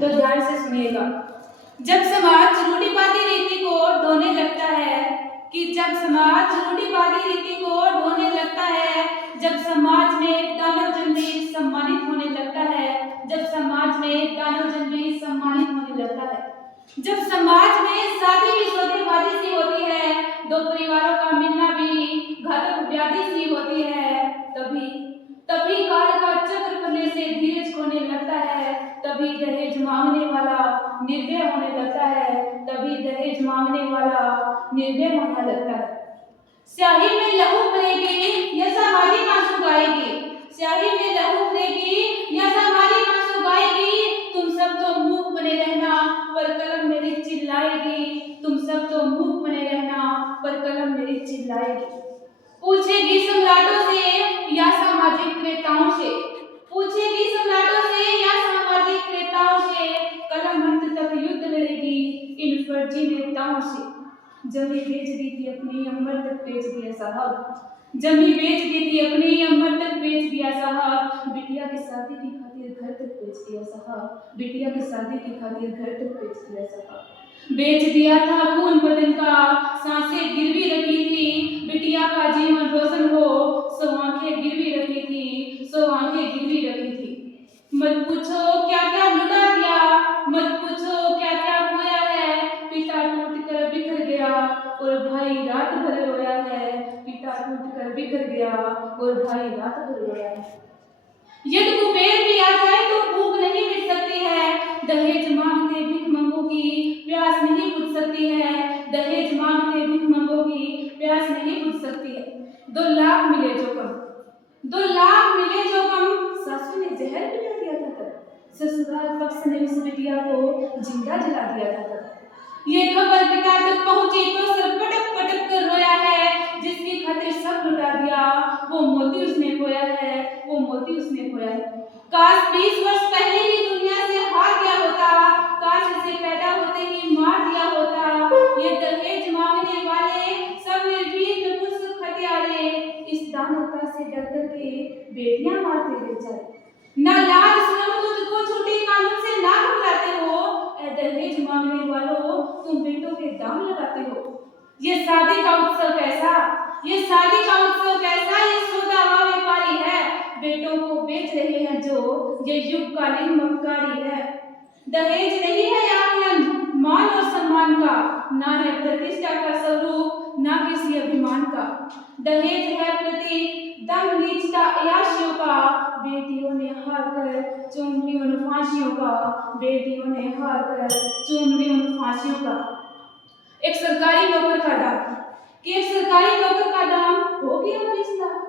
तो ध्यान से सुनिएगा। जब समाज रूढ़िवादी रीति को ढोने लगता है जब समाज रूढ़िवादी रीति को ढोने लगता है, जब समाज में दानव जन भी सम्मानित होने लगता है, जब समाज में दानव जन भी सम्मानित होने लगता है, जब समाज में शादी भी सौदेबाजी सी होती है, दो परिवारों का मिलना भी घातक व्याधि सी होती है, तभी काल का चक्र करने से धीरज खोने लगता है, तभी दहेज मांगने वाला निर्भय होने लगता है, तभी दहेज मांगने वाला निर्भय होने लगता है। स्याही में लहू भरेगी या सामाजिक आंसू गाएगी, स्याही में लहू भरेगी या सामाजिक आंसू गाएगी, तुम सब तो मूक बने रहना पर कलम मेरी चिल्लाएगी, तुम सब तो मूक बने रहना पर कलम मेरी चिल्लाएगी। पूछेगी सम्राटों से या सामाजिक क्रेताओं से, पूछेगी सम्राटों से या सामाजिक क्रेताओं से, कलम अंत तक युद्ध लड़ेगी इन फर्जी नेताओं से। जमी बेच दी थी अपनी अमर तक बेच दिया साहब, जमी बेच दी थी अपनी अमर तक बेच दिया साहब, बिटिया की शादी की खातिर घर तक बेच दिया साहब, बिटिया की शादी की खातिर घर तक बेच दिया साहब। बेच दिया था खून बदन का, सांसें गिरवी रखी थी, बिटिया का जीवन रोशन हो, सो आंखें गिरवी रखी थी, सो आंखें गिरवी रखी थी। मत पूछो क्या क्या लुटा दिया, मत पूछो क्या क्या खोया है, पिता टूट कर बिखर गया और भाई रात भर रोया है, पिता टूट कर बिखर गया और भाई रात भर रोया है। यदि कुबेर भी आ जाए तो भूख नहीं मिट सकती है, दहेज मांगते भिख मंगों की प्यास नहीं बुझ सकती है, दहेज मांगते भिख मंगों की प्यास नहीं बुझ सकती है। 2 लाख मिले जो कम, 2 लाख मिले जो कम, सासू ने जहर पिला दिया था तब, ससुराल पक्ष ने उस बिटिया को जिंदा जला दिया था तब। ये खबर पिता तक पहुंची तो सर पटक पटक कर रोया है, जिसकी खातिर सब लुटा दिया वो मोती उसने खोया है, वो मोती उसने खोया है। काश 20 वर्ष पहले ही दुनिया से हार गया होता, काश इसे पैदा होते ही मार दिया होता। ये दहेज मांगने वाले सब निर्भीक निर्मुष्क हत्यारे इस दानवता से डर कर के बेटियां मारते रह जाए। ना लाज शर्म तुझको झूठे कानून से ना घबराते हो, ऐ दहेज मांगने वालों तुम बेटों के दाम लगाते हो। ये शादी का उत्सव कैसा, ये शादी का उत्सव कैसा, ये सौदावा व्यापारी है, बेटों को बेच रहे हैं जो ये युगकालीन मक्कारी है। दहेज नहीं है आनंद मान और सम्मान का, ना है प्रतिष्ठा का स्वरूप, ना किसी अभिमान का। दहेज है प्रतीक दम नीचता अयाशियों का, बेटियों ने हार कर चूम ली उन फांसियों का, बेटियों ने हार कर चूम ली उन फांसियों का। एक सरकारी नौकर का दाम, कि एक सरकारी नौकर का दाम हो गया 20 लाख,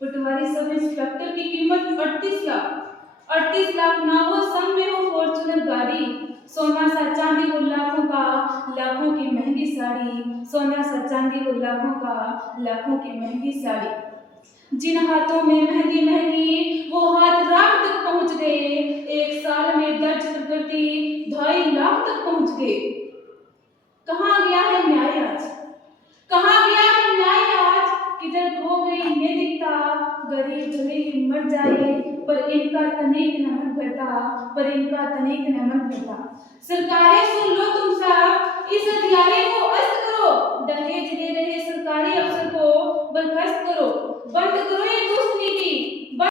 पटवारी सब इंस्पेक्टर की कीमत 38 लाख, 38 लाख ना हो संग में हो फॉर्च्यूनर गाड़ी, सोना सा चांदी वो लाखों का, लाखों की महंगी साड़ी, सोना सा चांदी वो लाखों का, लाखों की महंगी साड़ी। जिन हाथों में महंगी महंगी वो हाथ राख तक पहुंच गए, 1 साल में दर्ज प्रगति 2.5 लाख तक पहुंच गए। कहाँ गया है न्याय आज, कहाँ गया है न्याय आज, किधर खो गई नैतिकता, गरीब गरीब मर जाए पर इनका तनिक न मन भरता, पर इनका तनिक न मन भरता। सरकारें सुन लो तुम सब, इस हथियारे को अस्त करो, दहेज दे रहे सरकारी अफसर को बर्खास्त करो, बंद करो ये दुष्ट नीति,